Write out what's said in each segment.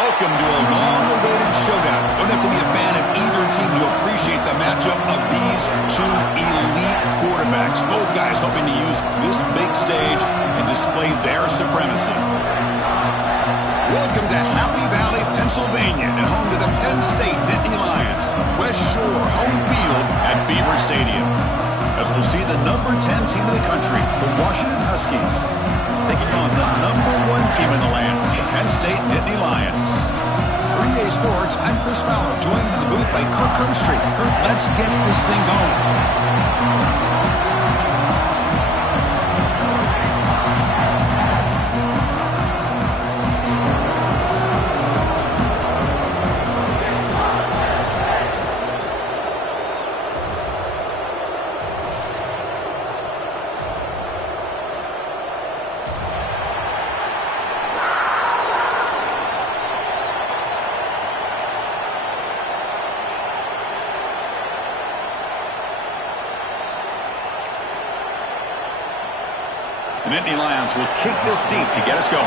Welcome to a long-awaited showdown. Don't have to be a fan of either team to appreciate the matchup of these two elite quarterbacks. Both guys hoping to use this big stage and display their supremacy. Welcome to Happy Valley, Pennsylvania, and home to the Penn State Nittany Lions. West Shore home field at Beaver Stadium. As we'll see the number 10 team in the country, the Washington Huskies, taking on the number 1 team in the land, the Penn State Nittany Lions. For EA Sports, I'm Chris Fowler, joined in the booth by Kirk Herbstreit. Kirk, let's get this thing going. The Nittany Lions will kick this deep to get us going.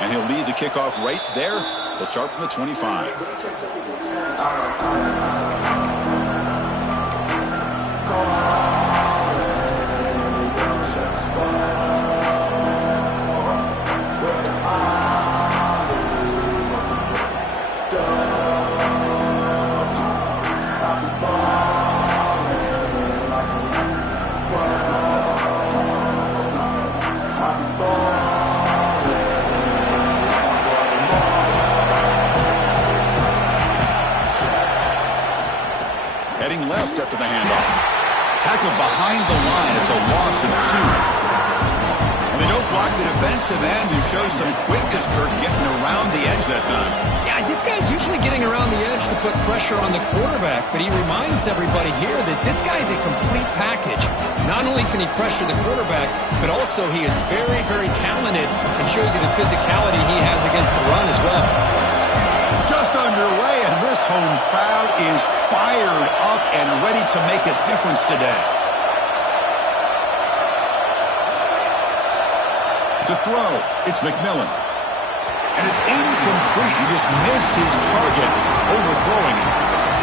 And he'll lead the kickoff right there. They'll start from the 25. Heading left after the handoff. Tackled behind the line. It's a loss of 2. And they don't block the defensive end, who shows some quickness, Kirk, getting around the edge that time. Yeah, this guy's usually getting around the edge to put pressure on the quarterback, but he reminds everybody here that this guy's a complete package. Not only can he pressure the quarterback, but also he is very, very talented and shows you the physicality he has against the run as well. Just underway, and this home crowd is fired up and ready to make a difference today. To throw, it's McMillan. And it's incomplete. He just missed his target, overthrowing it.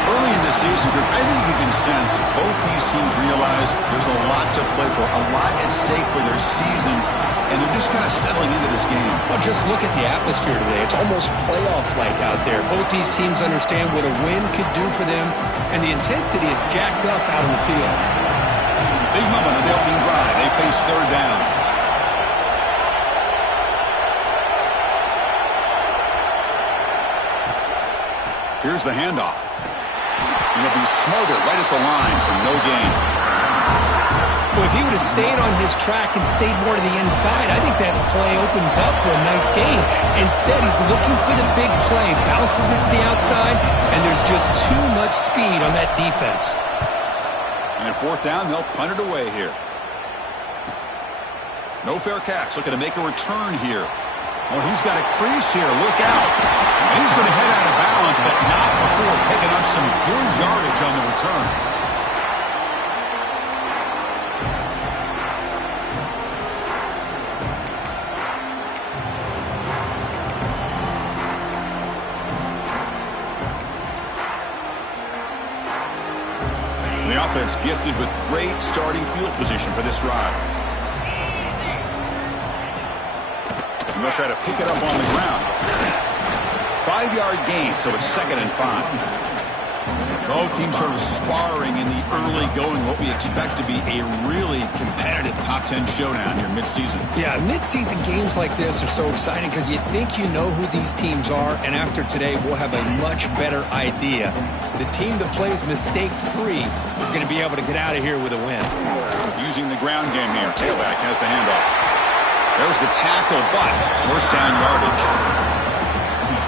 Early in the season, I think you can sense both these teams realize there's a lot to play for, a lot at stake for their seasons, and they're just kind of settling into this game. Well, just look at the atmosphere today. It's almost playoff-like out there. Both these teams understand what a win could do for them, and the intensity is jacked up out on the field. Big moment of the opening drive. They face third down. Here's the handoff. And he'll be smothered right at the line for no gain. Well, if he would have stayed on his track and stayed more to the inside, I think that play opens up for a nice gain. Instead, he's looking for the big play, bounces it to the outside, and there's just too much speed on that defense. And at fourth down, they'll punt it away here. No fair catch. Looking to make a return here. Oh, he's got a crease here. Look out. And he's going to head out of bounds, but not before picking up some good yardage on the return. And the offense gifted with great starting field position for this drive. And they'll try to pick it up on the ground. 5-yard gain, so it's 2nd and 5. Both teams sort of sparring in the early going, what we expect to be a really competitive top 10 showdown here midseason. Yeah, midseason games like this are so exciting because you think you know who these teams are, and after today we'll have a much better idea. The team that plays mistake-free is going to be able to get out of here with a win. Using the ground game here. Tailback has the handoff. There's the tackle, but first down yardage.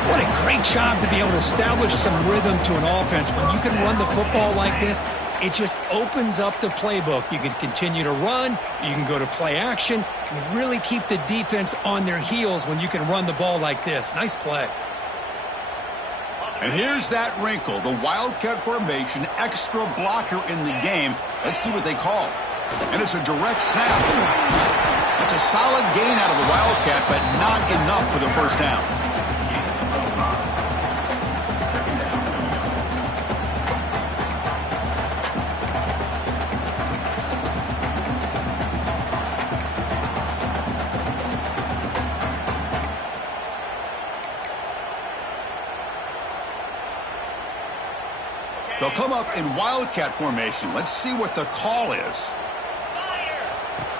What a great job to be able to establish some rhythm to an offense. When you can run the football like this, it just opens up the playbook. You can continue to run. You can go to play action. You really keep the defense on their heels when you can run the ball like this. Nice play. And here's that wrinkle, the Wildcat formation, extra blocker in the game. Let's see what they call. And it's a direct snap. It's a solid gain out of the Wildcat, but not enough for the first down. They'll come up in Wildcat formation. Let's see what the call is.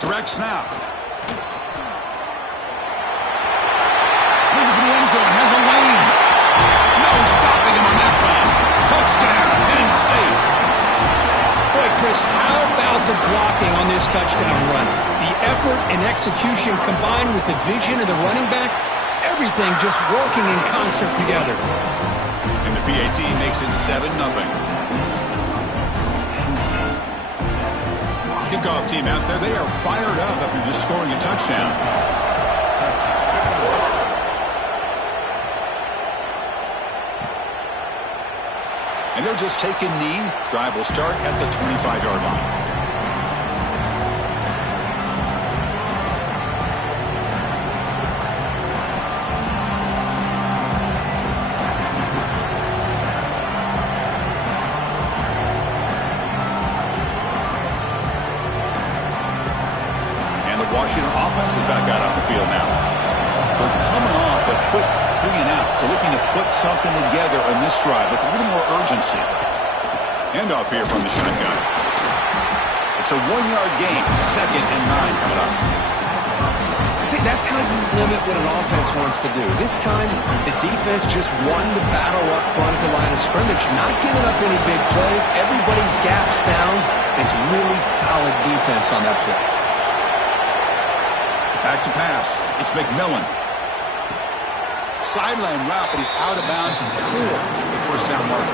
Direct snap. Looking for the end zone. Has a lane. No stopping him on that run. Touchdown, Penn State. Boy, Chris, how about the blocking on this touchdown run? The effort and execution combined with the vision of the running back, everything just working in concert together. And the PAT makes it 7-0. Kickoff team out there, they are fired up after just scoring a touchdown. And they're just taking knee. Drive will start at the 25-yard line. Washington offense is back out on the field now. They're coming off a quick 3-and-out, so looking to put something together on this drive with a little more urgency. Handoff here from the shotgun. It's a 1-yard gain, 2nd and 9 coming up. See, that's how you limit what an offense wants to do. This time, the defense just won the battle up front at the line of scrimmage, not giving up any big plays. Everybody's gap sound. It's really solid defense on that play. Back to pass. It's McMillan. Sideline route, but he's out of bounds before the first down marker.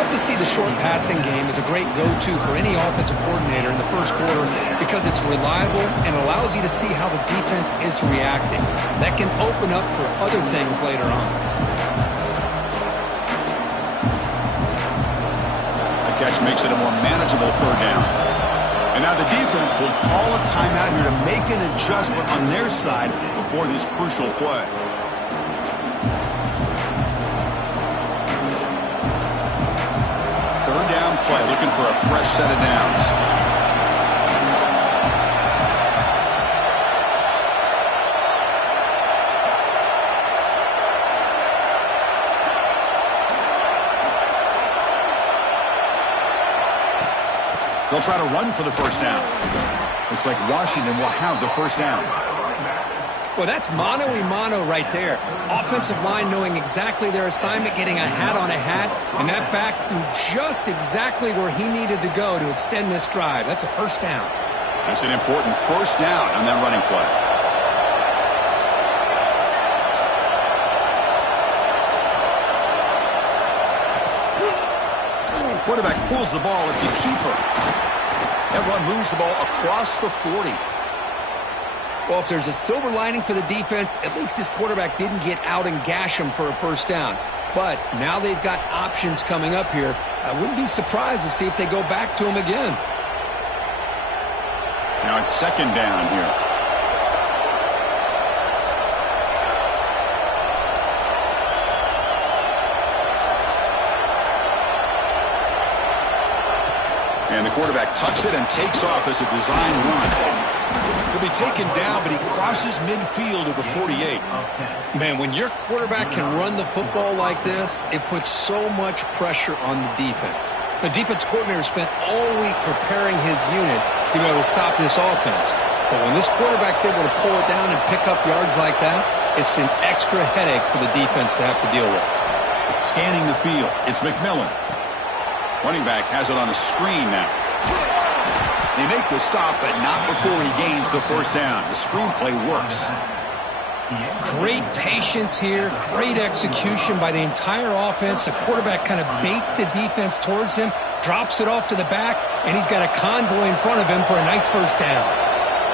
Love to see the short passing game as a great go-to for any offensive coordinator in the first quarter because it's reliable and allows you to see how the defense is reacting. That can open up for other things later on. The catch makes it a more manageable 3rd down. And now the defense will call a timeout here to make an adjustment on their side before this crucial play. Third down play, looking for a fresh set of downs. They'll try to run for the first down. Looks like Washington will have the first down. Well, that's mano-a-mano right there. Offensive line knowing exactly their assignment, getting a hat on a hat, and that back threw just exactly where he needed to go to extend this drive. That's a first down. That's an important first down on that running play. Quarterback pulls the ball. It's a keeper. That run moves the ball across the 40. Well, if there's a silver lining for the defense, at least this quarterback didn't get out and gash him for a first down. But now they've got options coming up here. I wouldn't be surprised to see if they go back to him again. Now it's 2nd down here. And the quarterback tucks it and takes off as a design run. He'll be taken down, but he crosses midfield of the 48. Man, when your quarterback can run the football like this, it puts so much pressure on the defense. The defense coordinator spent all week preparing his unit to be able to stop this offense. But when this quarterback's able to pull it down and pick up yards like that, it's an extra headache for the defense to have to deal with. Scanning the field, it's McMillan. Running back has it on a screen now. They make the stop, but not before he gains the first down. The screenplay works. Great patience here, great execution by the entire offense. The quarterback kind of baits the defense towards him, drops it off to the back, and he's got a convoy in front of him for a nice first down.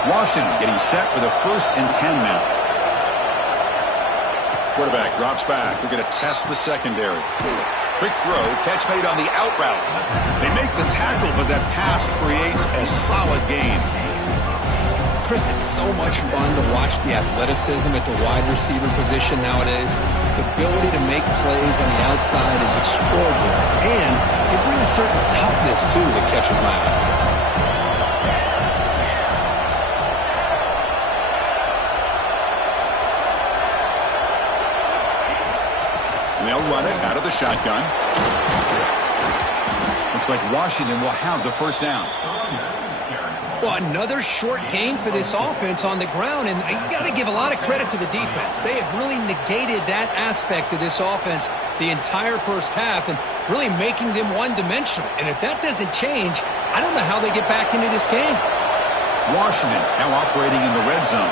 Washington getting set for the 1st and 10 now. Quarterback drops back. They're going to test the secondary. Quick throw, catch made on the out route. They make the tackle, but that pass creates a overall solid game. Chris, it's so much fun to watch the athleticism at the wide receiver position nowadays. The ability to make plays on the outside is extraordinary, and they bring a certain toughness, too, that catches my eye. They'll run it out of the shotgun. Looks like Washington will have the first down. Well, another short game for this offense on the ground, and you got to give a lot of credit to the defense. They have really negated that aspect of this offense the entire first half and really making them one-dimensional. And if that doesn't change, I don't know how they get back into this game. Washington now operating in the red zone.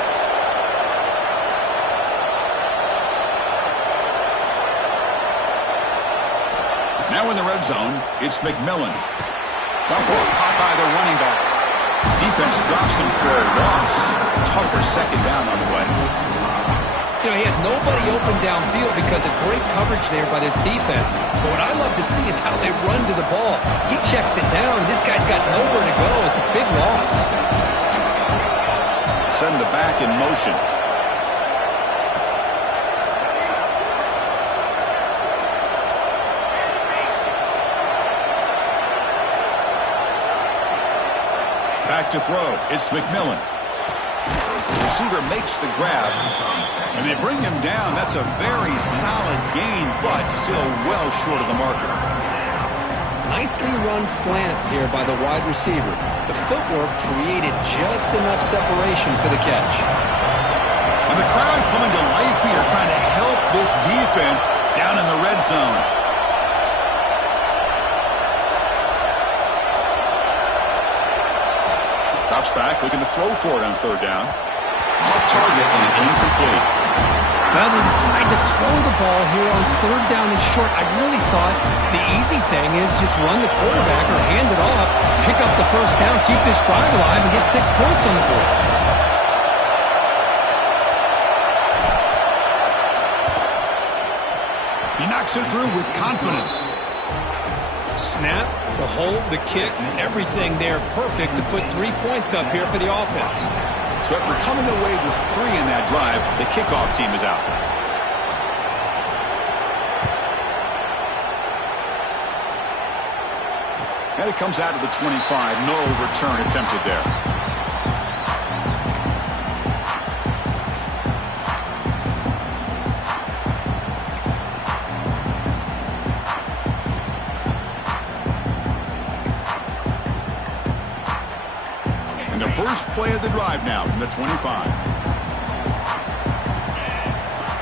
Now in the red zone, it's McMillan. Dump off caught by the running back. Defense drops him for a loss. Tougher second down on the way. You know, he had nobody open downfield because of great coverage there by this defense. But what I love to see is how they run to the ball. He checks it down, and this guy's got nowhere to go. It's a big loss. Send the back in motion. Back to throw. It's McMillan. Receiver makes the grab. And they bring him down. That's a very solid gain, but still well short of the marker. Nicely run slant here by the wide receiver. The footwork created just enough separation for the catch. And the crowd coming to life here, trying to help this defense down in the red zone. Drops back, looking to throw for it on third down. Off target and incomplete. Well, they decide to throw the ball here on third down and short. I really thought the easy thing is just run the quarterback or hand it off, pick up the first down, keep this drive alive, and get 6 points on the board. He knocks it through with confidence. Snap, the hold, the kick, everything there perfect to put 3 points up here for the offense. So after coming away with 3 in that drive, the kickoff team is out. And it comes out of the 25. No return attempted there. First play of the drive now from the 25.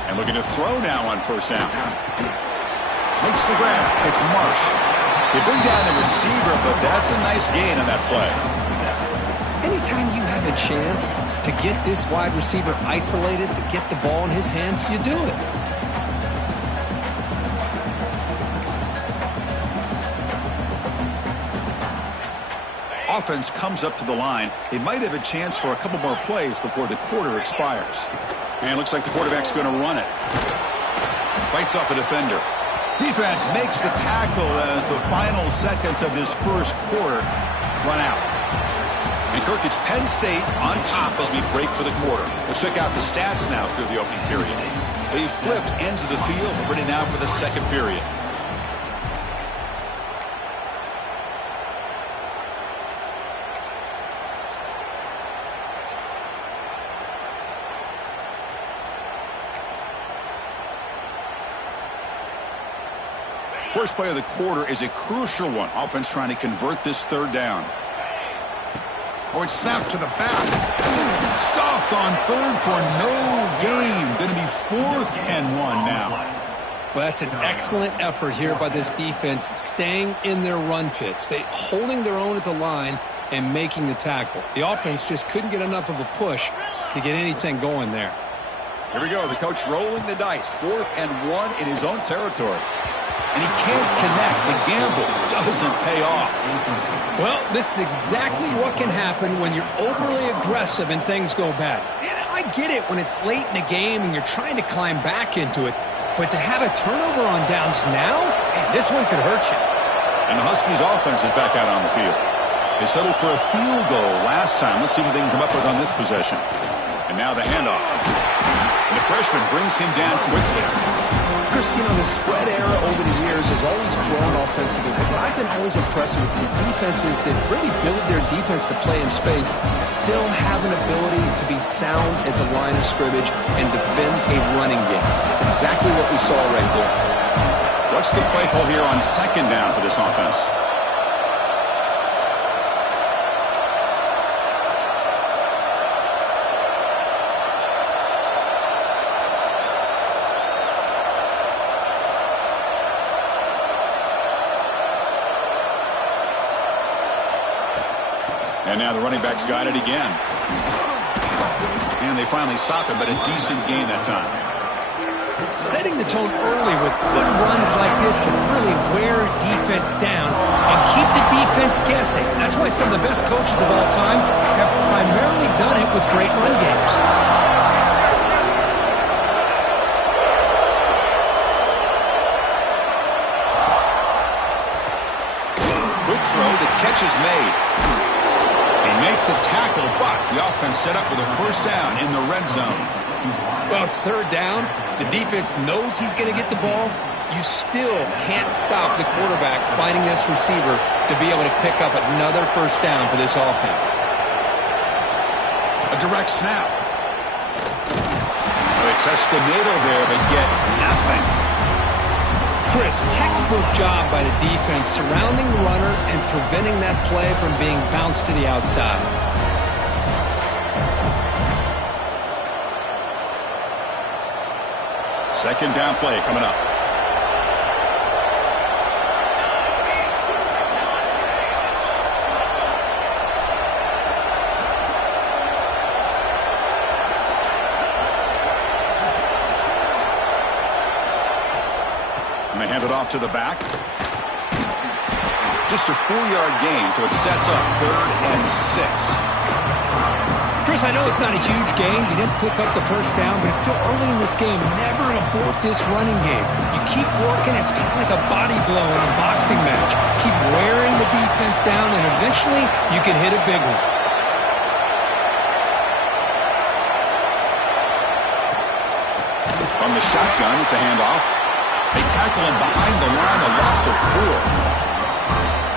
And looking to throw now on first down. Makes the grab. It's Marsh. They bring down the receiver, but that's a nice gain on that play. Anytime you have a chance to get this wide receiver isolated, to get the ball in his hands, you do it. Offense comes up to the line. They might have a chance for a couple more plays before the quarter expires. And it looks like the quarterback's going to run it. Fights off a defender. Defense makes the tackle as the final seconds of this first quarter run out. And Kirk, it's Penn State on top as we break for the quarter. Let's check out the stats now through the opening period. They flipped ends of the field, ready now for the second period. First play of the quarter is a crucial one. Offense trying to convert this third down. Oh, it's snapped to the back. Stopped on third for no gain. Going to be 4th and 1 now. Well, that's an excellent effort here by this defense, staying in their run fits. They holding their own at the line and making the tackle. The offense just couldn't get enough of a push to get anything going there. Here we go. The coach rolling the dice. 4th and 1 in his own territory. And he can't connect. The gamble doesn't pay off. Well, this is exactly what can happen when you're overly aggressive and things go bad. And I get it when it's late in the game and you're trying to climb back into it. But to have a turnover on downs now, man, this one could hurt you. And the Huskies offense is back out on the field. They settled for a field goal last time. Let's see what they can come up with on this possession. And now the handoff. And the freshman brings him down quickly. Chris, you know, the spread era over the years has always grown offensively, but I've been always impressed with the defenses that really build their defense to play in space, still have an ability to be sound at the line of scrimmage and defend a running game. It's exactly what we saw right there. What's the play call here on second down for this offense? And now the running back's got it again. And they finally stop it, but a decent gain that time. Setting the tone early with good runs like this can really wear a defense down and keep the defense guessing. That's why some of the best coaches of all time have primarily done it with great run games. Quick throw, the catch is made. They make the tackle, but the offense set up with a first down in the red zone. Well, it's third down. The defense knows he's going to get the ball. You still can't stop the quarterback finding this receiver to be able to pick up another first down for this offense. A direct snap. They test the middle there, but get nothing. Chris, textbook job by the defense surrounding the runner and preventing that play from being bounced to the outside. Second down play coming up. And they hand it off to the back. Just a 4-yard gain, so it sets up 3rd and 6. Chris, I know it's not a huge gain. You didn't pick up the first down, but it's still early in this game. Never abort this running game. You keep working. It's kind of like a body blow in a boxing match. Keep wearing the defense down, and eventually you can hit a big one. From the shotgun, it's a handoff. They tackle him behind the line, a loss of 4.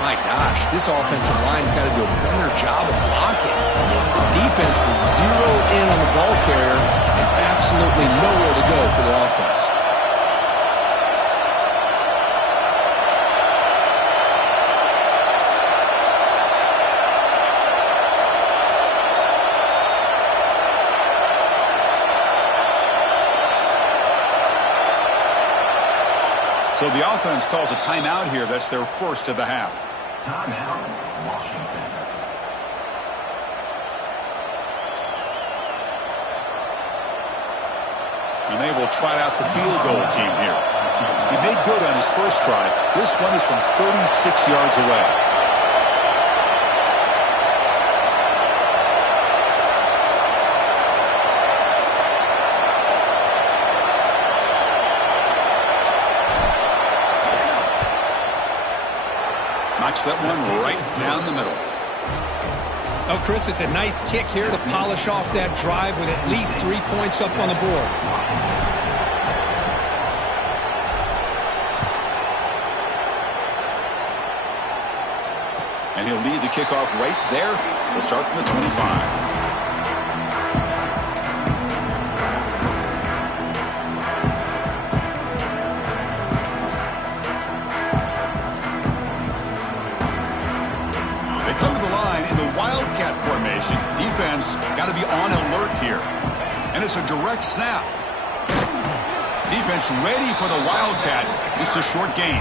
My gosh, this offensive line's got to do a better job of blocking. The defense was zeroed in on the ball carrier and absolutely nowhere to go for the offense. So the offense calls a timeout here. That's their first of the half. Timeout, Washington. And they will try out the field goal team here. He made good on his first try. This one is from 36 yards away. Knocks that one right down the middle. Oh, Chris, it's a nice kick here to polish off that drive with at least 3 points up on the board. And he'll lead the kickoff right there. He'll start from the 25. Wildcat formation. Defense got to be on alert here. And it's a direct snap. Defense ready for the Wildcat. Just a short gain.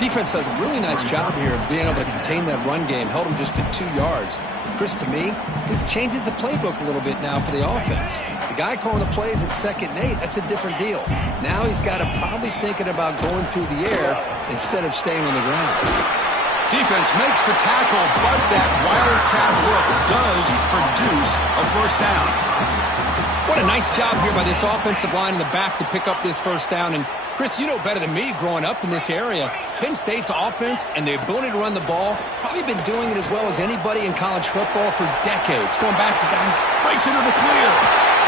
Defense does a really nice job here of being able to contain that run game. Held him just at 2 yards. Chris, to me, this changes the playbook a little bit now for the offense. The guy calling the plays at 2nd and 8, that's a different deal. Now he's got to probably thinking about going through the air instead of staying on the ground. Defense makes the tackle, but that Wildcat look does produce a first down. What a nice job here by this offensive line in the back to pick up this first down. And, Chris, you know better than me growing up in this area. Penn State's offense and the ability to run the ball probably been doing it as well as anybody in college football for decades. Going back to guys. Breaks into the clear.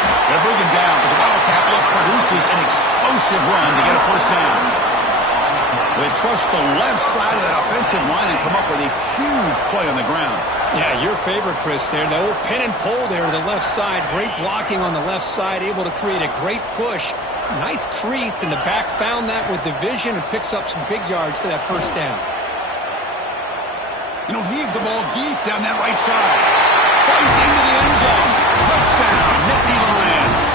They're bringing down, but the Wildcat look produces an explosive run to get a first down. They trust the left side of that offensive line and come up with a huge play on the ground. Yeah, your favorite, Chris, there. The old pin and pull there to the left side. Great blocking on the left side, able to create a great push. Nice crease, and the back found that with the vision and picks up some big yards for that first down. You know, heave the ball deep down that right side. Fights into the end zone. Touchdown, Nittany Lions.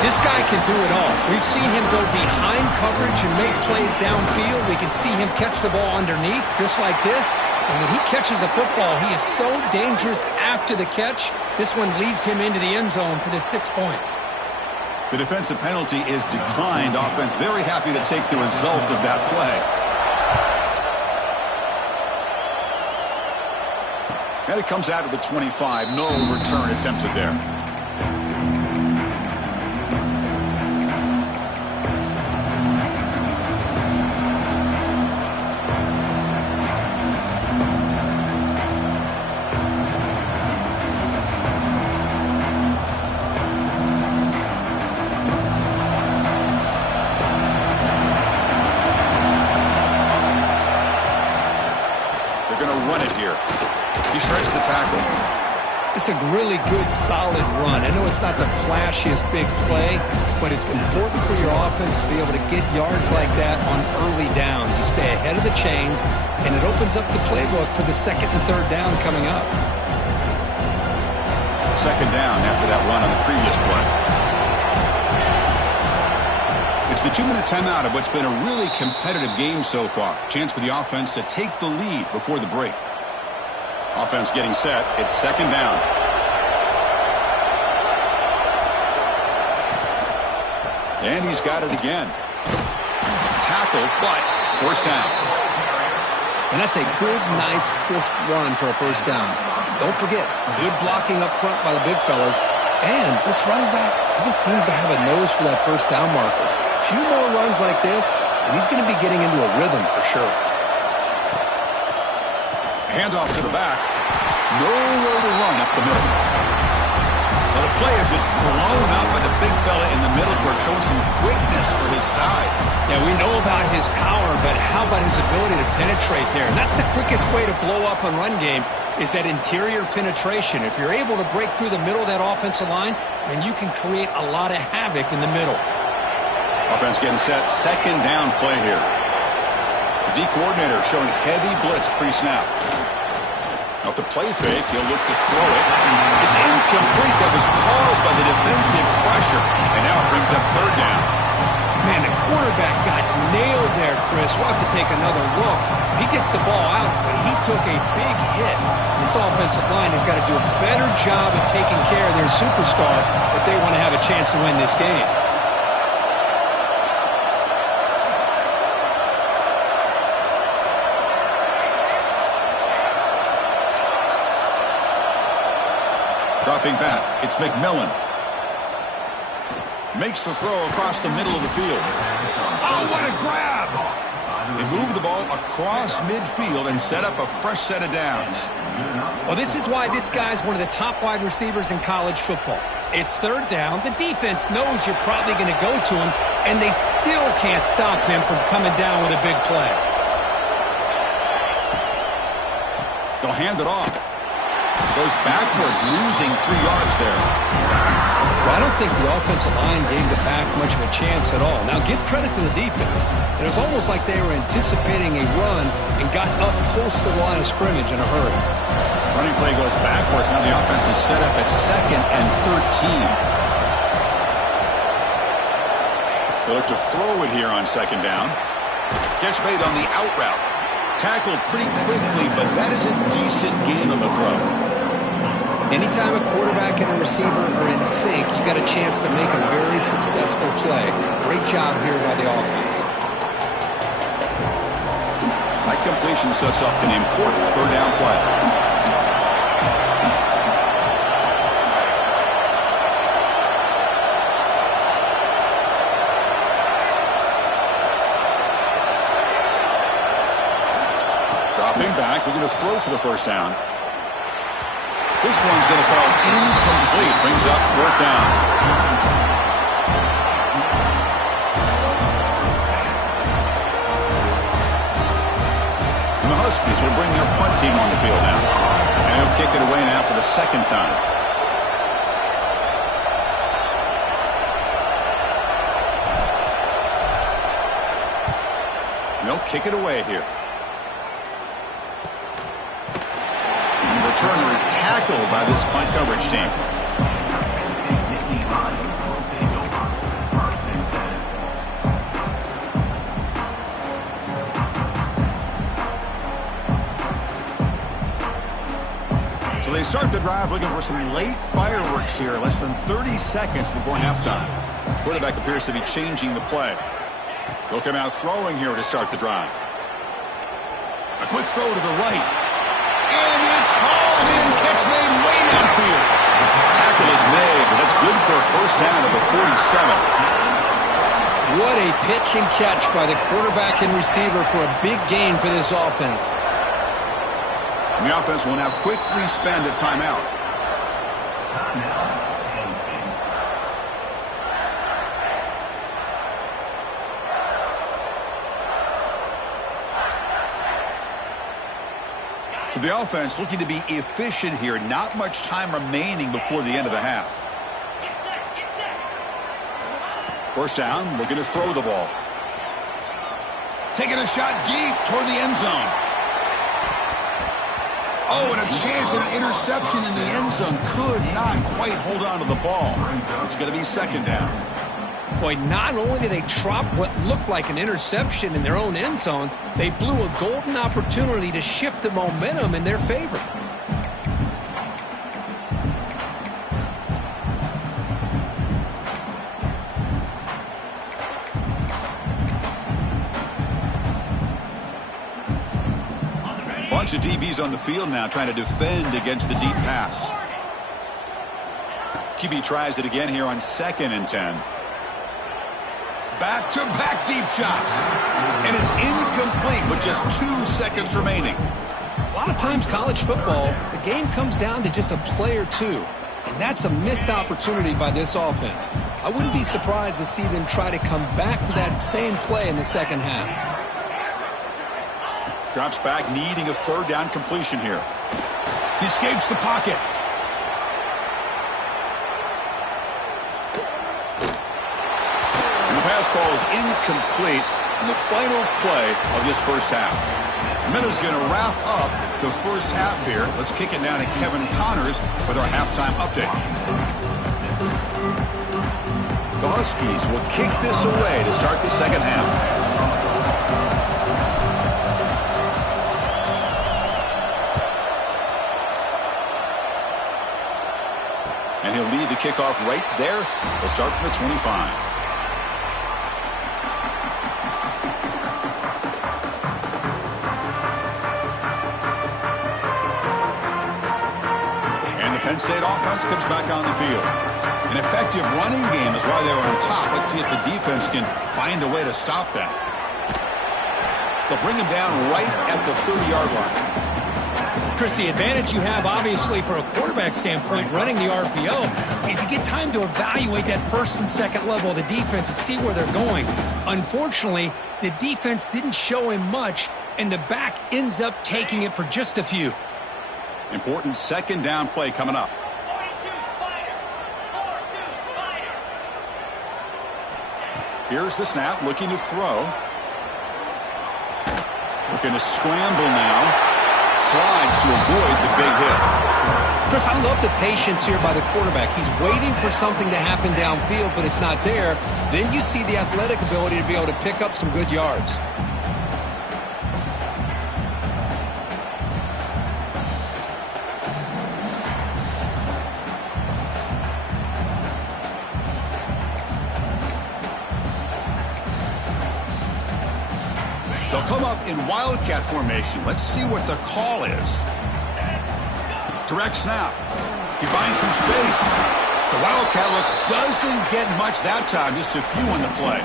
This guy can do it all. We've seen him go behind coverage and make plays downfield. We can see him catch the ball underneath, just like this. And when he catches a football, he is so dangerous after the catch. This one leads him into the end zone for the 6 points. The defensive penalty is declined. Offense very happy to take the result of that play. And it comes out of the 25. No return attempted there. It's a really good, solid run. I know it's not the flashiest big play, but it's important for your offense to be able to get yards like that on early downs. You stay ahead of the chains, and it opens up the playbook for the second and third down coming up. Second down after that run on the previous play. It's the 2-minute timeout of what's been a really competitive game so far. Chance for the offense to take the lead before the break. Offense getting set. It's second down. And he's got it again. Tackled, but first down. And that's a good, nice, crisp run for a first down. Don't forget, good blocking up front by the big fellas. And this running back just seems to have a nose for that first down marker. A few more runs like this, and he's going to be getting into a rhythm for sure. Handoff to the back. Nowhere to run up the middle. Well, the play is just blown up by the big fella in the middle for showing some quickness for his size. Yeah, we know about his power, but how about his ability to penetrate there? And that's the quickest way to blow up on run game is that interior penetration. If you're able to break through the middle of that offensive line, then you can create a lot of havoc in the middle. Offense getting set. Second down play here. The D coordinator showing heavy blitz pre-snap. Off the play fake, he'll look to throw it. It's incomplete. That was caused by the defensive pressure. And now it brings up third down. Man, the quarterback got nailed there, Chris. We'll have to take another look. He gets the ball out, but he took a big hit. This offensive line has got to do a better job of taking care of their superstar if they want to have a chance to win this game. Dropping back, it's McMillan. Makes the throw across the middle of the field. Oh, what a grab! They move the ball across midfield and set up a fresh set of downs. Well, this is why this guy's one of the top wide receivers in college football. It's third down. The defense knows you're probably going to go to him, and they still can't stop him from coming down with a big play. They'll hand it off. Goes backwards, losing 3 yards there. Well, I don't think the offensive line gave the back much of a chance at all. Now, give credit to the defense. It was almost like they were anticipating a run and got up close to the line of scrimmage in a hurry. Running play goes backwards. Now the offense is set up at 2nd and 13. They look to throw it here on second down. Catch made on the out route. Tackled pretty quickly, but that is a decent gain on the throw. Anytime a quarterback and a receiver are in sync, you got a chance to make a very successful play. Great job here by the offense. That completion sets up an important third down play. go for the first down. This one's going to fall incomplete. Brings up fourth down. And the Huskies will bring their punt team on the field now. And he'll kick it away now for the second time. And they'll kick it away here. Returner is tackled by this punt coverage team. So they start the drive looking for some late fireworks here, less than 30 seconds before halftime. Quarterback appears to be changing the play. They'll come out throwing here to start the drive. A quick throw to the right. And it's hauled in. Catch made way downfield. Tackle is made, but that's good for a first down at the 47. What a pitch and catch by the quarterback and receiver for a big gain for this offense. And the offense will now quickly spend a timeout. So the offense looking to be efficient here. Not much time remaining before the end of the half. First down, looking to throw the ball. Taking a shot deep toward the end zone. Oh, and a chance at an interception in the end zone. Could not quite hold on to the ball. It's going to be second down. Boy, not only did they drop what looked like an interception in their own end zone, they blew a golden opportunity to shift the momentum in their favor. Bunch of DBs on the field now trying to defend against the deep pass. QB tries it again here on 2nd and 10. Back-to-back deep shots. And it's incomplete with just 2 seconds remaining. A lot of times college football, the game comes down to just a play or two. And that's a missed opportunity by this offense. I wouldn't be surprised to see them try to come back to that same play in the second half. Drops back, needing a third down completion here. He escapes the pocket. And the pass ball is incomplete in the final play of this first half. Minutes going to wrap up the first half here. Let's kick it down to Kevin Connors with our halftime update. The Huskies will kick this away to start the second half. And he'll lead the kickoff right there. They'll start from the 25. And the Penn State offense comes back on the field. An effective running game is why they were on top. Let's see if the defense can find a way to stop that. They'll bring him down right at the 30-yard line. Chris, the advantage you have, obviously, from a quarterback standpoint, running the RPO, is you get time to evaluate that first and second level of the defense and see where they're going. Unfortunately, the defense didn't show him much, and the back ends up taking it for just a few. Important second down play coming up. Here's the snap, looking to throw. Looking to scramble now. Slides to avoid the big hit. Chris, I love the patience here by the quarterback. He's waiting for something to happen downfield, but it's not there. Then you see the athletic ability to be able to pick up some good yards. They'll come up in wildcat formation. Let's see what the call is. Direct snap. He finds some space. The wildcat look doesn't get much that time, just a few on the play.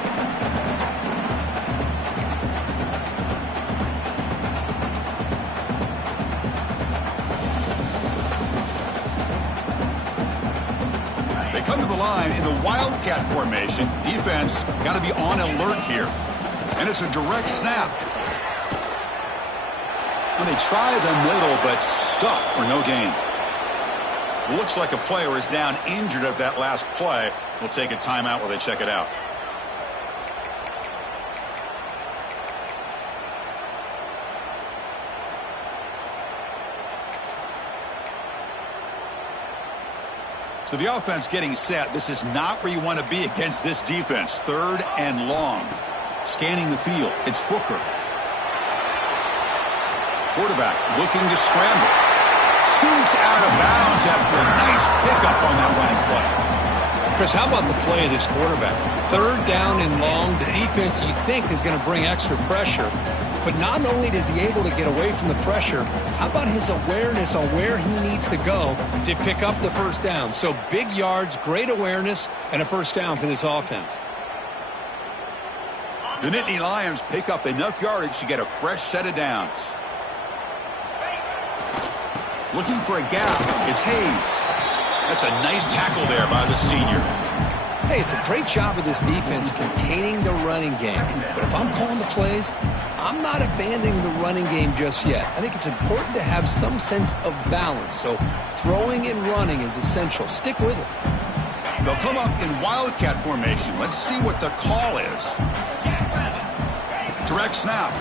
They come to the line in the wildcat formation. Defense got to be on alert here. And it's a direct snap. When they try the middle, but stuck for no gain. Looks like a player is down injured at that last play. We'll take a timeout while they check it out. So the offense getting set. This is not where you want to be against this defense. 3rd and long. Scanning the field. It's Booker. Quarterback looking to scramble. Scoots out of bounds after a nice pickup on that running play. Chris, how about the play of this quarterback? 3rd down and long. The defense, you think, is going to bring extra pressure. But not only is he able to get away from the pressure, how about his awareness on where he needs to go to pick up the first down? So big yards, great awareness, and a first down for this offense. The Nittany Lions pick up enough yardage to get a fresh set of downs. Looking for a gap. It's Hayes. That's a nice tackle there by the senior. Hey, it's a great job of this defense containing the running game. But if I'm calling the plays, I'm not abandoning the running game just yet. I think it's important to have some sense of balance. So throwing and running is essential. Stick with it. They'll come up in wildcat formation. Let's see what the call is. Direct snap.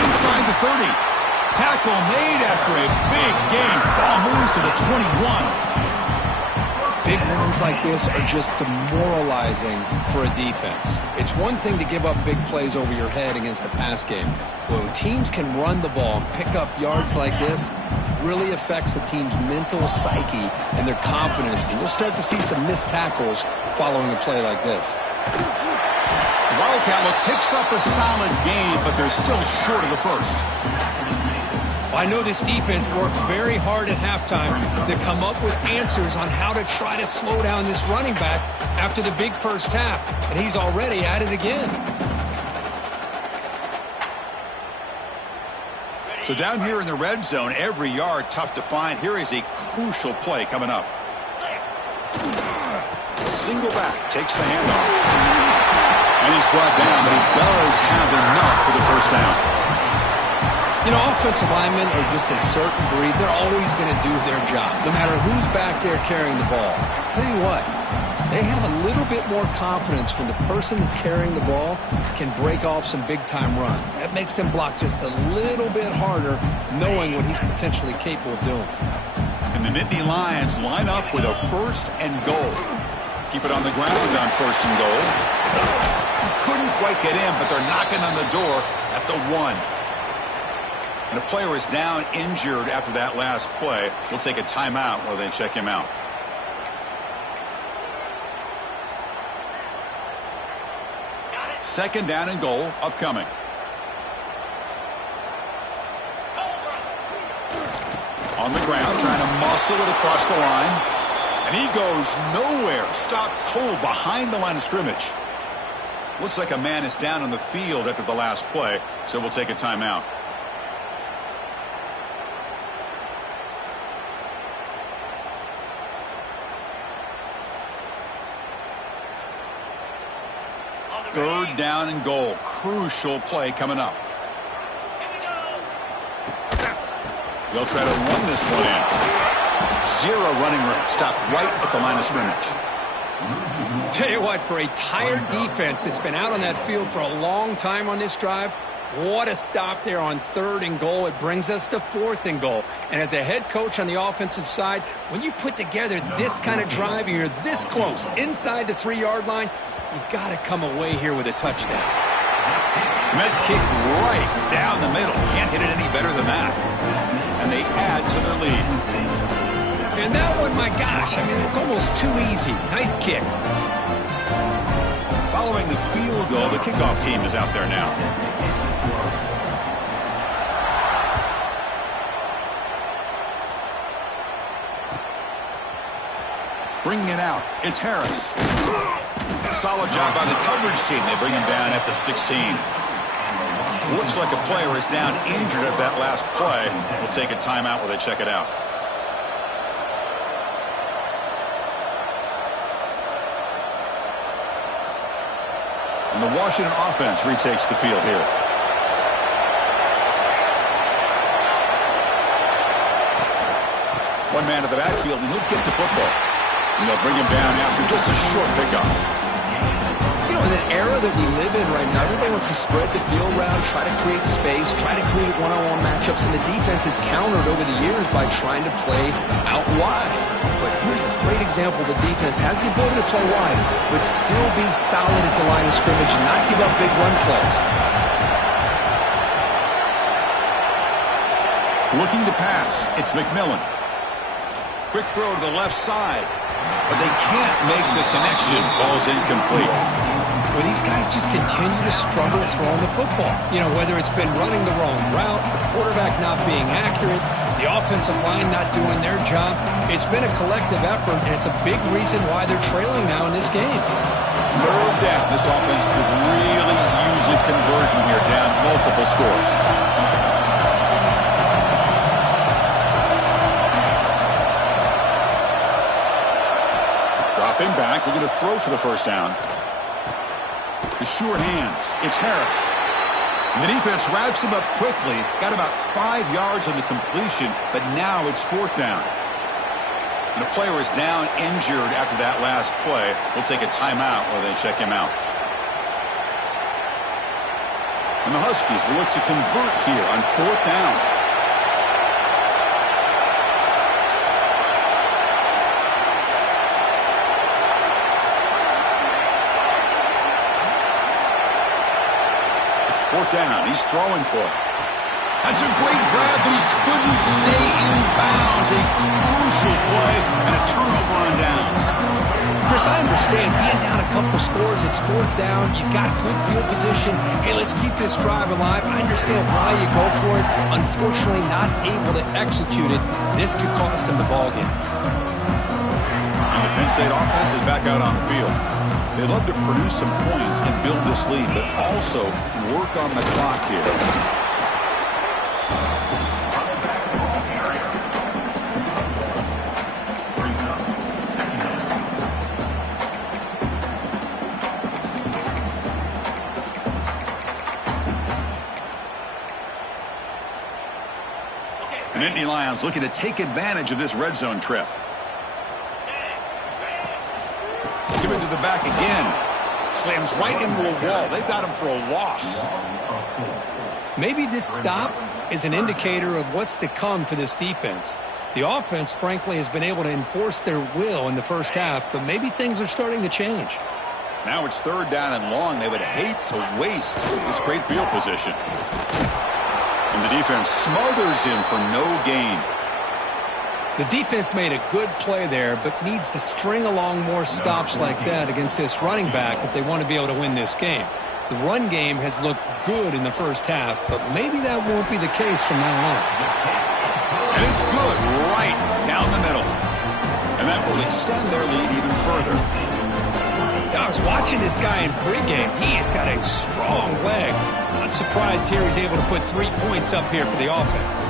Inside the 30. Tackle made after a big gain. Ball moves to the 21. Big runs like this are just demoralizing for a defense. It's one thing to give up big plays over your head against the pass game. When teams can run the ball and pick up yards like this, really affects the team's mental psyche and their confidence. And you'll start to see some missed tackles following a play like this. Wildcat look picks up a solid gain, but they're still short of the first. I know this defense worked very hard at halftime to come up with answers on how to try to slow down this running back after the big first half, and he's already at it again. So down here in the red zone, every yard tough to find. Here is a crucial play coming up. A single back takes the handoff. And he's brought down, but he does have enough for the first down. You know, offensive linemen are just a certain breed. They're always going to do their job, no matter who's back there carrying the ball. I'll tell you what, they have a little bit more confidence when the person that's carrying the ball can break off some big-time runs. That makes them block just a little bit harder, knowing what he's potentially capable of doing. And the Nittany Lions line up with a 1st and goal. Keep it on the ground on 1st and goal. Couldn't quite get in, but they're knocking on the door at the 1. And a player is down injured after that last play. We'll take a timeout while they check him out. Second down and goal upcoming. On the ground, trying to muscle it across the line. And he goes nowhere. Stopped cold behind the line of scrimmage. Looks like a man is down on the field after the last play, so we'll take a timeout. Third down and goal. Crucial play coming up. They'll try to run this one in. 0 running room. Stopped right at the line of scrimmage. Tell you what, for a tired defense that's been out on that field for a long time on this drive, what a stop there on 3rd and goal. It brings us to 4th and goal. And as a head coach on the offensive side, when you put together this kind of drive and you're this close inside the 3-yard line, you got to come away here with a touchdown. Med kick right down the middle. Can't hit it any better than that. And they add to their lead. And that one, my gosh, I mean, it's almost too easy. Nice kick. Following the field goal, the kickoff team is out there now. Bringing it out, it's Harris. Solid job by the coverage team. They bring him down at the 16. Looks like a player is down injured at that last play. We'll take a timeout while they check it out. And the Washington offense retakes the field here. One man to the backfield, and he'll get the football. And they'll bring him down after just a short pickup. You know, in the era that we live in right now, everybody wants to spread the field around, try to create space, try to create one-on-one matchups, and the defense has countered over the years by trying to play out wide. But here's a great example. The defense has the ability to play wide, but still be solid at the line of scrimmage and not give up big run plays. Looking to pass, it's McMillan. Quick throw to the left side, but they can't make the connection. Ball's incomplete. Well, these guys just continue to struggle throwing the football. You know, whether it's been running the wrong route, the quarterback not being accurate, the offensive line not doing their job. It's been a collective effort, and it's a big reason why they're trailing now in this game. Third down. This offense could really use a conversion here, down multiple scores. Dropping back, looking to throw for the first down. The sure hands. It's Harris. And the defense wraps him up quickly. Got about 5 yards on the completion, but now it's fourth down. And the player is down injured after that last play. We'll take a timeout while they check him out. And the Huskies will look to convert here on fourth down. Fourth down, he's throwing for it. That's a great grab, but he couldn't stay in bounds. A crucial play and a turnover on downs. Chris, I understand being down a couple scores, it's fourth down, you've got good field position. Hey, let's keep this drive alive. I understand why you go for it. Unfortunately, not able to execute it. This could cost him the ball game. And the Penn State offense is back out on the field. They'd love to produce some points and build this lead, but also work on the clock here. And Nittany Lions looking to take advantage of this red zone trip. Give it to the back again. Slams right into a wall. They've got him for a loss. Maybe this stop is an indicator of what's to come for this defense. The offense, frankly, has been able to enforce their will in the first half, but maybe things are starting to change. Now it's third down and long. They would hate to waste this great field position. And the defense smothers him for no gain. The defense made a good play there, but needs to string along more stops like that against this running back if they want to be able to win this game. The run game has looked good in the first half, but maybe that won't be the case from now on. And it's good right down the middle. And that will extend their lead even further. I was watching this guy in pregame. He has got a strong leg. Not surprised here he's able to put 3 points up here for the offense.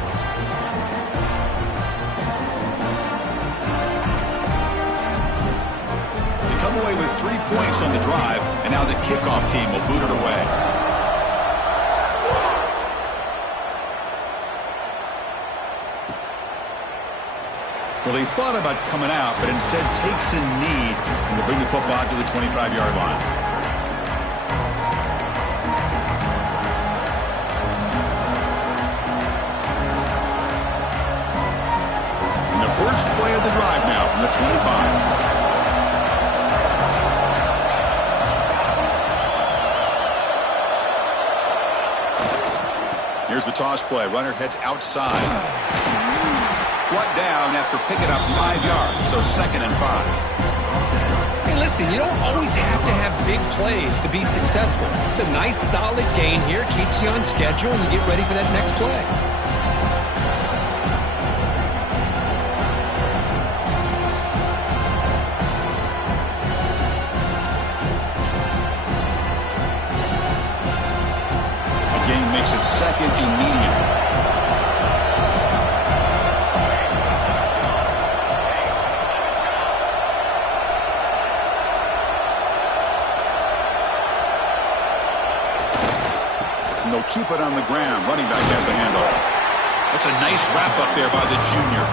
Come away with 3 points on the drive, and now the kickoff team will boot it away. Well, he thought about coming out, but instead takes a knee and will bring the football to the 25-yard line. And the first play of the drive now from the 25. Here's the toss play. Runner heads outside. Brought down after picking up 5 yards, so 2nd and 5. Hey, listen, you don't always have to have big plays to be successful. It's a nice, solid gain here. Keeps you on schedule, and you get ready for that next play. Makes it 2nd and medium. keep it on the ground. Running back has the handoff. That's a nice wrap up there by the junior.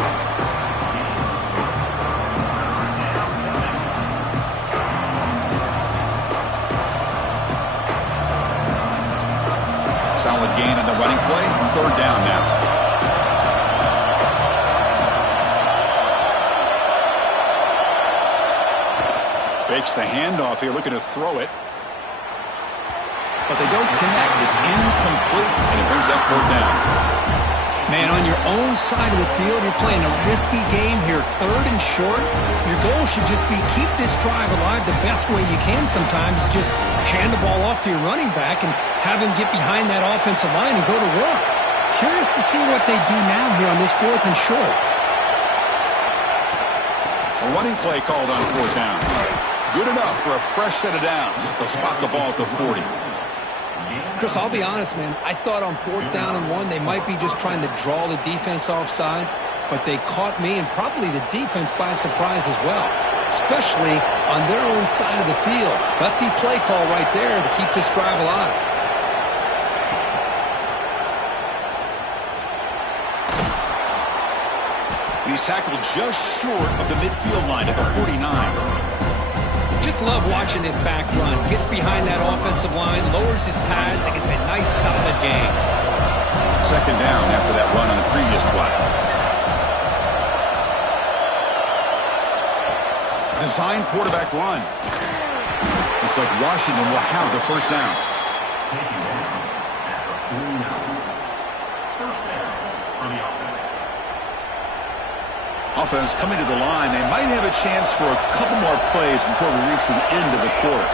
Solid gain on the running play. Third down now. Fakes the handoff here, looking to throw it. But they don't connect. It's incomplete, and it brings up fourth down. Man, on your own side of the field, you're playing a risky game here. Third and short. Your goal should just be keep this drive alive the best way you can sometimes. Just hand the ball off to your running back and have him get behind that offensive line and go to work. Curious to see what they do now here on this fourth and short. A running play called on fourth down. Good enough for a fresh set of downs. They'll spot the ball at the 40. Chris, I'll be honest, man. I thought on fourth down and 1, they might be just trying to draw the defense off sides, but they caught me and probably the defense by surprise as well, especially on their own side of the field. Gutsy play call right there to keep this drive alive. He's tackled just short of the midfield line at the 49. Just love watching this back run. Gets behind that offensive line, lowers his pads, and gets a nice solid gain. Second down after that run on the previous play. Design quarterback run. Looks like Washington will have the first down. Taking down at the 49. First down for the offense. Offense coming to the line. They might have a chance for a couple more plays before we reach the end of the quarter.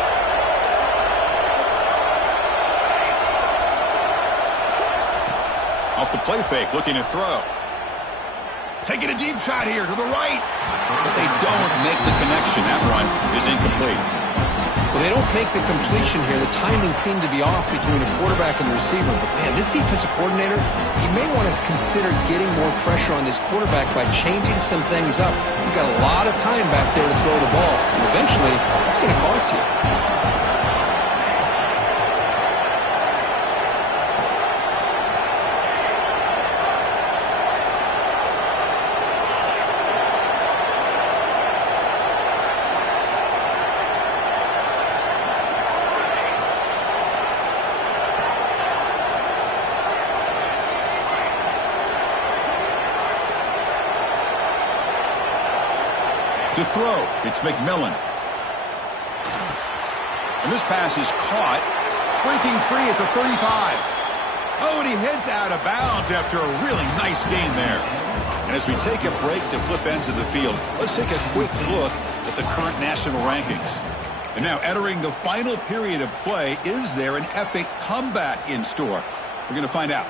Off the play fake, looking to throw. Taking a deep shot here to the right. But they don't make the connection. That one is incomplete. Well, they don't make the completion here. The timing seemed to be off between the quarterback and the receiver. But, man, this defensive coordinator, he may want to consider getting more pressure on this quarterback by changing some things up. You've got a lot of time back there to throw the ball. And eventually, it's going to cost you. To throw, it's McMillan. And this pass is caught, breaking free at the 35. Oh, and he heads out of bounds after a really nice gain there. And as we take a break to flip ends of the field, let's take a quick look at the current national rankings. And now entering the final period of play, is there an epic comeback in store? We're going to find out.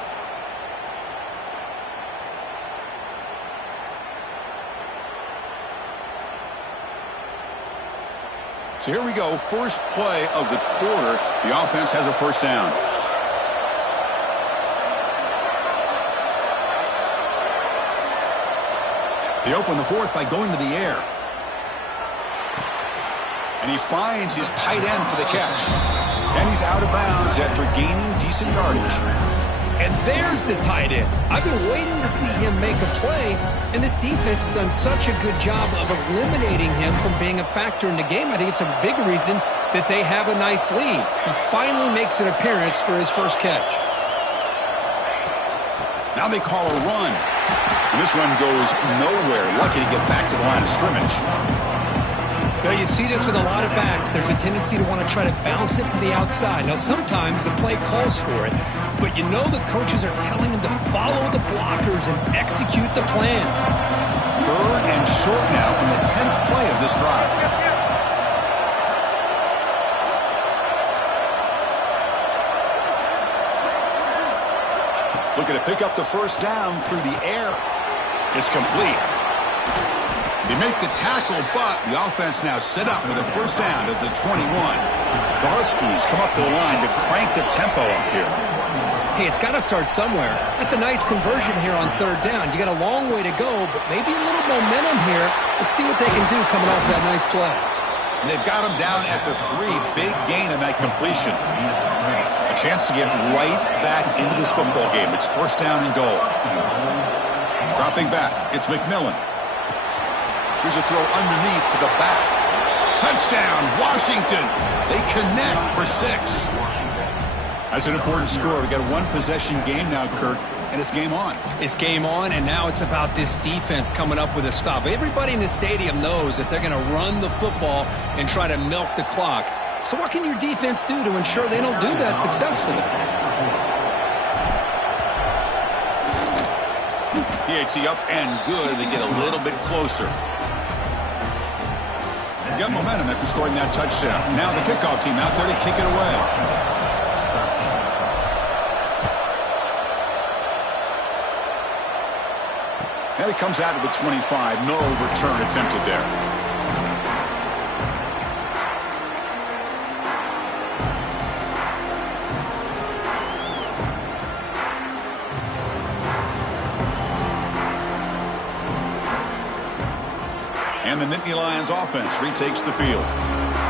So here we go, first play of the quarter. The offense has a first down. They open the fourth by going to the air. And he finds his tight end for the catch. And he's out of bounds after gaining decent yardage. And there's the tight end. I've been waiting to see him make a play, and this defense has done such a good job of eliminating him from being a factor in the game. I think it's a big reason that they have a nice lead. He finally makes an appearance for his first catch. Now they call a run. And this one goes nowhere. Lucky to get back to the line of scrimmage. Now, you see this with a lot of backs. There's a tendency to want to try to bounce it to the outside. Now, sometimes the play calls for it, but you know the coaches are telling him to follow the blockers and execute the plan. Third and short now in the 10th play of this drive. Looking to pick up the first down through the air. It's complete. They make the tackle, but the offense now set up with a first down at the 21. The Huskies come up to the line to crank the tempo up here. Hey, it's got to start somewhere. That's a nice conversion here on third down. You got a long way to go, but maybe a little momentum here. Let's see what they can do coming off that nice play. And they've got him down at the 3. Big gain in that completion. A Chance to get right back into this football game. It's first down and goal. Dropping back, it's McMillan. Here's a throw underneath to the back. Touchdown, Washington. They connect for 6. That's an important score. We've got a one-possession game now, Kirk, and it's game on. It's game on, and now it's about this defense coming up with a stop. Everybody in the stadium knows that they're going to run the football and try to milk the clock. So what can your defense do to ensure they don't do that successfully? PAT up and good. They get a little bit closer. Got momentum after scoring that touchdown. Now the kickoff team out there to kick it away. And it comes out of the 25. No return attempted there. And the Nittany Lions offense retakes the field.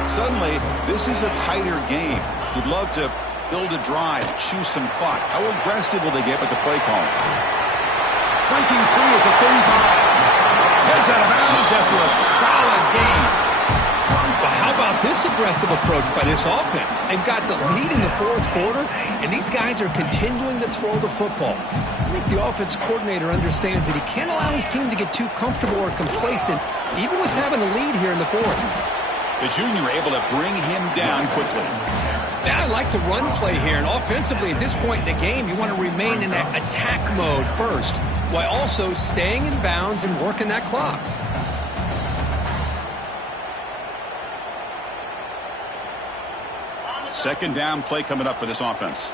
Suddenly, this is a tighter game. You'd love to build a drive, choose some clock. How aggressive will they get with the play call? Breaking free at the 35. Heads out of bounds after a solid game. But how about this aggressive approach by this offense? They've got the lead in the fourth quarter, and these guys are continuing to throw the football. I think the offense coordinator understands that he can't allow his team to get too comfortable or complacent, even with having a lead here in the fourth. The junior able to bring him down quickly. Now I like the run play here, and offensively at this point in the game, you want to remain in that attack mode first, while also staying in bounds and working that clock. Second down play coming up for this offense.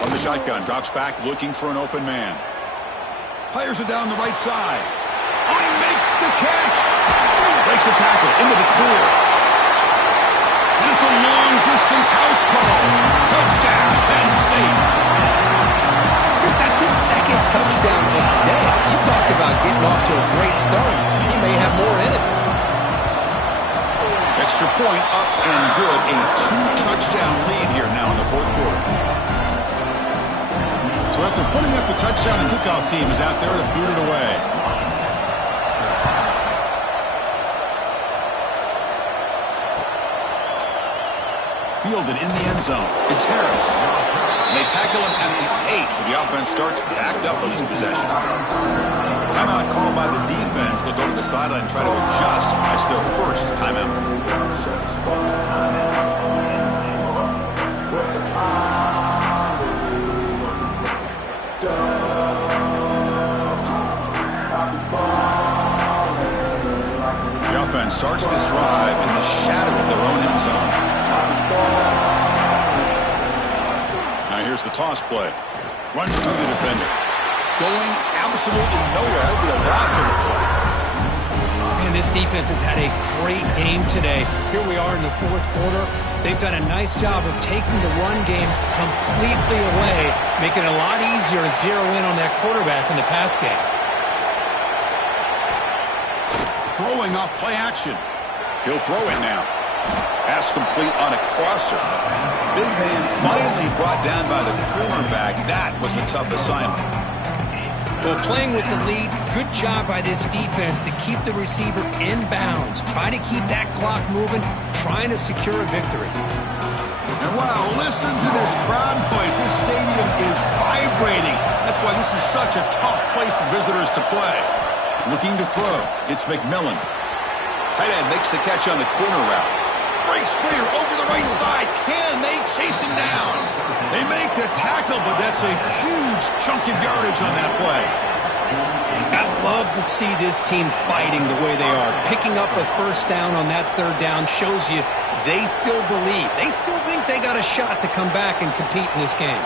From the shotgun, drops back looking for an open man. Fires it down the right side. Oh, he makes the catch. Breaks a tackle into the clear. And it's a long-distance house call. Touchdown, Penn State. Chris, that's his second touchdown of the day. You talk about getting off to a great start. He may have more in it. Extra point up and good. A 2-touchdown lead here now in the fourth quarter. So after putting up the touchdown, the kickoff team is out there to boot it away. Fielded in the end zone. Gutierrez. And they tackle him at the 8. So the offense starts backed up on this possession. Timeout called by the defense. They'll go to the sideline and try to adjust. That's their first timeout. The offense starts this drive in the shadow of their own end zone. Now here's the toss play. Runs through the defender. Going absolutely nowhere. It'll be a loss of the play. Man, this defense has had a great game today. Here we are in the fourth quarter. They've done a nice job of taking the run game completely away, making it a lot easier to zero in on that quarterback in the pass game. Throwing off play action. He'll throw it now. Pass complete on a crosser. Big man finally brought down by the cornerback. That was a tough assignment. Well, playing with the lead, good job by this defense to keep the receiver in bounds. Try to keep that clock moving, trying to secure a victory. And wow, listen to this crowd noise. This stadium is vibrating. That's why this is such a tough place for visitors to play. Looking to throw. It's McMillan. Tight end makes the catch on the corner route. Breaks clear over the right side. Can they chase him down? They make the tackle, but that's a huge chunk of yardage on that play. I love to see this team fighting the way they are. Picking up a first down on that third down shows you they still believe. They still think they got a shot to come back and compete in this game.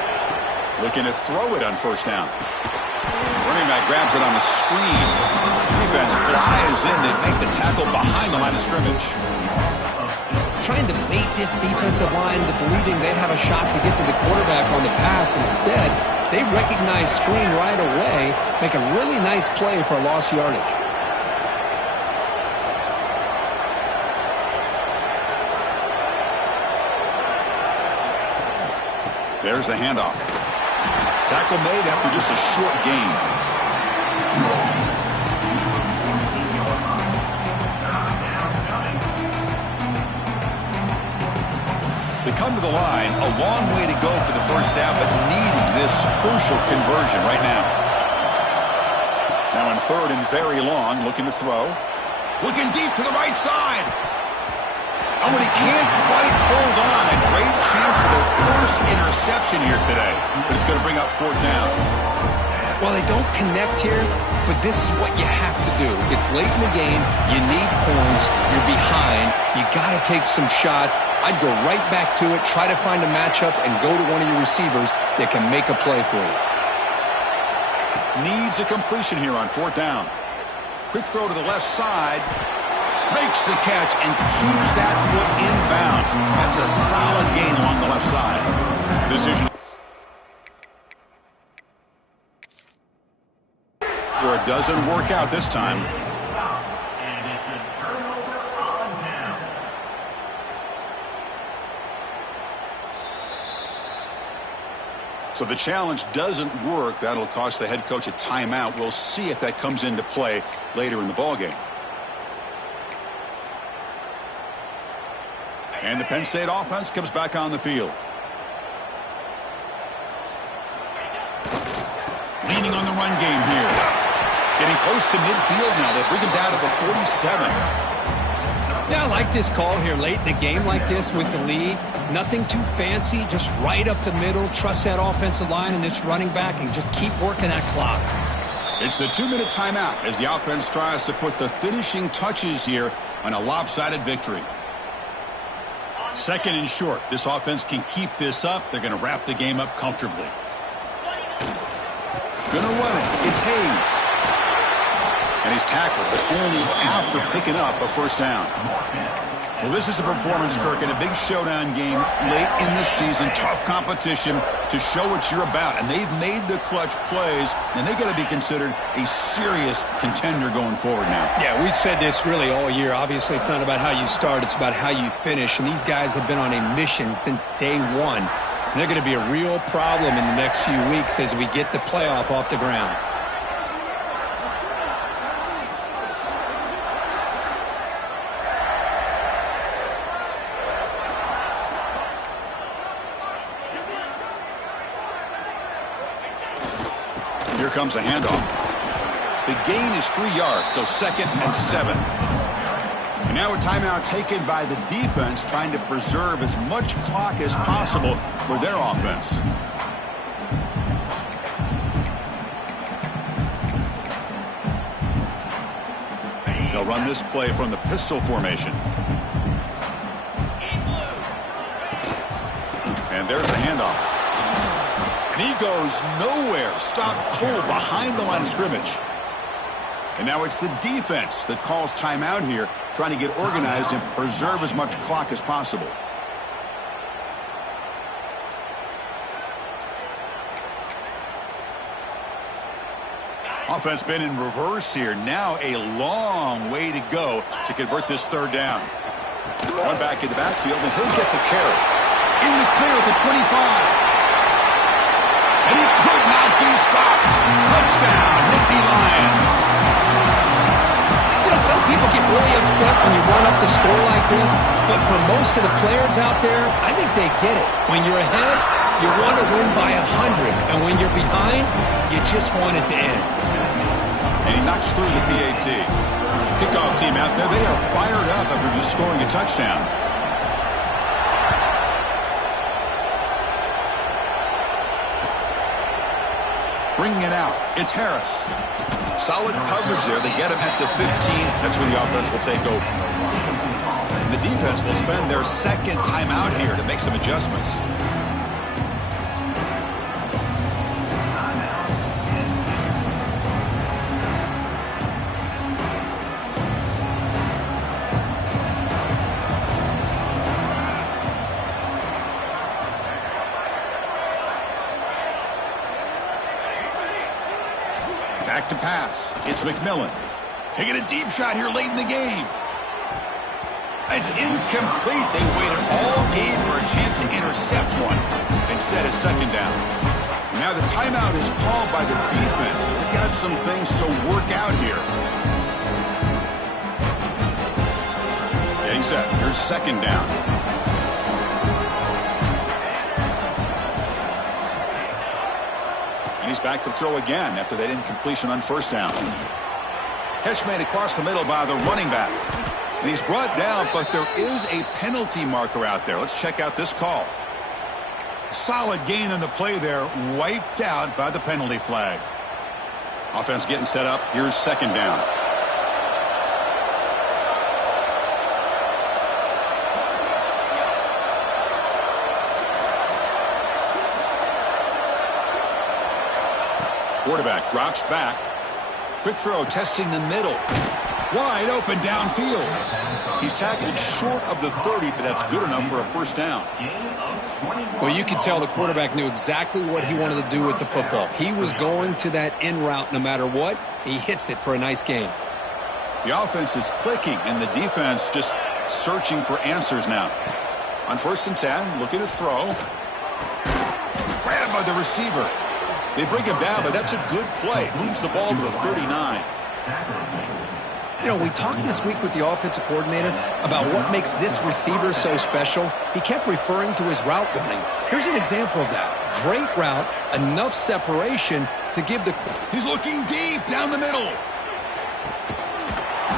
Looking to throw it on first down. Running back grabs it on the screen. Defense flies in. They make the tackle behind the line of scrimmage. Trying to bait this defensive line to believing they have a shot to get to the quarterback on the pass. Instead, they recognize screen right away, make a really nice play for lost yardage. There's the handoff. Tackle made after just a short gain. They come to the line, a long way to go for the first down, but needing this crucial conversion right now. Now in third and very long, looking to throw. Looking deep to the right side. Oh, and he can't quite hold on. A great chance for their first interception here today, but it's going to bring up fourth down. Well, they don't connect here, but this is what you have to do. It's late in the game. You need points. You're behind. You got to take some shots. I'd go right back to it, try to find a matchup, and go to one of your receivers that can make a play for you. Needs a completion here on fourth down. Quick throw to the left side. Makes the catch and keeps that foot in bounds. That's a solid gain along the left side. Decision. Or it doesn't work out this time. And it's a turnover on down. So the challenge doesn't work. That'll cost the head coach a timeout. We'll see if that comes into play later in the ballgame. And the Penn State offense comes back on the field. Leaning on the run game here. Getting close to midfield now. They bring him down to the 47. Yeah, I like this call here late in the game like this with the lead. Nothing too fancy, just right up the middle. Trust that offensive line and this running back and just keep working that clock. It's the 2-minute timeout as the offense tries to put the finishing touches here on a lopsided victory. Second and short. This offense can keep this up. They're going to wrap the game up comfortably. Going to run it. It's Hayes. And he's tackled, but only after picking up a first down. Well, this is a performance, Kirk, in a big showdown game late in this season. Tough competition to show what you're about. And they've made the clutch plays, and they got to be considered a serious contender going forward now. Yeah, we've said this really all year. Obviously, it's not about how you start. It's about how you finish. And these guys have been on a mission since day one. And they're going to be a real problem in the next few weeks as we get the playoff off the ground. Here comes a handoff. The gain is 3 yards, so 2nd and 7. And now a timeout taken by the defense, trying to preserve as much clock as possible for their offense. They'll run this play from the pistol formation. And there's the handoff. And he goes nowhere. Stopped cold behind the line of scrimmage. And now it's the defense that calls timeout here, trying to get organized and preserve as much clock as possible. Offense been in reverse here. Now a long way to go to convert this third down. One back in the backfield, and he'll get the carry. In the clear at the 25. And he could not be stopped. Touchdown, Nittany Lions. You know, some people get really upset when you run up the score like this, but for most of the players out there, I think they get it. When you're ahead, you want to win by 100, and when you're behind, you just want it to end. And he knocks through the PAT. Kickoff team out there, they are fired up after just scoring a touchdown. Bringing it out, it's Harris. Solid coverage there. They get him at the 15. That's where the offense will take over. And the defense will spend their second timeout here to make some adjustments. Back to pass. It's McMillan. Taking a deep shot here late in the game. It's incomplete. They waited all game for a chance to intercept one. And makes that a second down. Now the timeout is called by the defense. They've got some things to work out here. Getting set. Here's second down. And he's back to throw again after that incompletion on first down. Catch made across the middle by the running back. And he's brought down, but there is a penalty marker out there. Let's check out this call. Solid gain on the play there, wiped out by the penalty flag. Offense getting set up. Here's second down. Quarterback drops back. Quick throw, testing the middle. Wide open downfield. He's tackled short of the 30, but that's good enough for a first down. Well, you can tell the quarterback knew exactly what he wanted to do with the football. He was going to that in route no matter what. He hits it for a nice gain. The offense is clicking, and the defense just searching for answers now. On 1st and 10, looking to throw. Grabbed by the receiver. They bring him down, but that's a good play. Moves the ball to the 39. You know, we talked this week with the offensive coordinator about what makes this receiver so special. He kept referring to his route running. Here's an example of that. Great route, enough separation to give the... He's looking deep down the middle.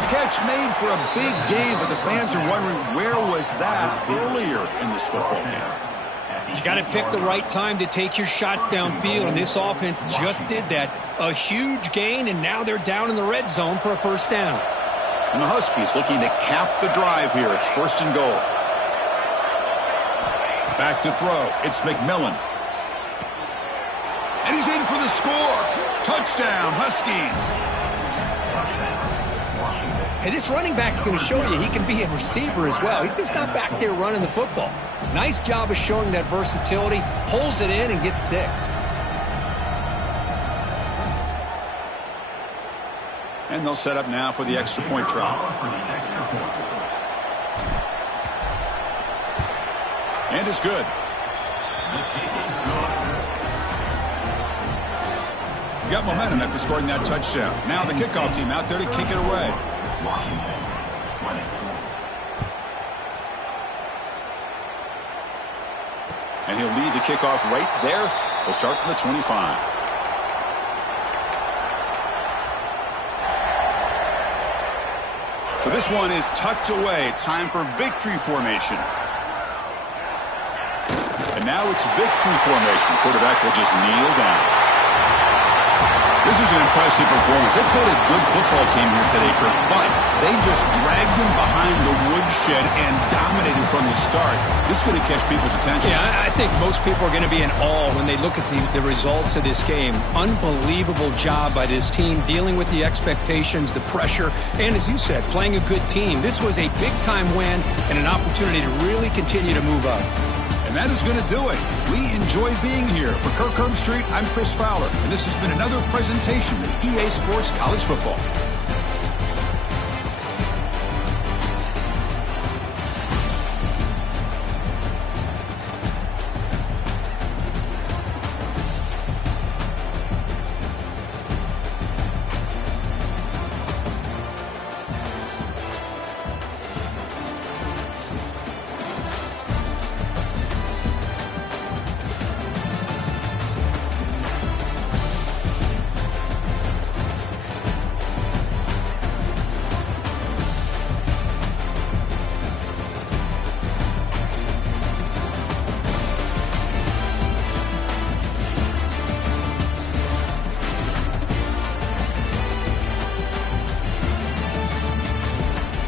Catch made for a big gain, but the fans are wondering where was that earlier in this football game. You got to pick the right time to take your shots downfield, and this offense just did that. A huge gain, and now they're down in the red zone for a first down. And the Huskies looking to cap the drive here. It's 1st and goal. Back to throw. It's McMillan. And he's in for the score. Touchdown, Huskies. Hey, this running back's going to show you he can be a receiver as well. He's just not back there running the football. Nice job of showing that versatility. Pulls it in and gets 6. And they'll set up now for the extra point try. And it's good. Got momentum after scoring that touchdown. Now the kickoff team out there to kick it away. Washington, 20. And he'll lead the kickoff right there. He'll start from the 25. So this one is tucked away. Time for victory formation. And now it's victory formation. The quarterback will just kneel down. This is an impressive performance. They played a good football team here today, Kirk, but they just dragged them behind the woodshed and dominated from the start. This is going to catch people's attention. Yeah, I think most people are going to be in awe when they look at the results of this game. Unbelievable job by this team dealing with the expectations, the pressure, and as you said, playing a good team. This was a big-time win and an opportunity to really continue to move up. And that is going to do it. We enjoyed being here. For Kirk Street, I'm Chris Fowler, and this has been another presentation of EA Sports College Football.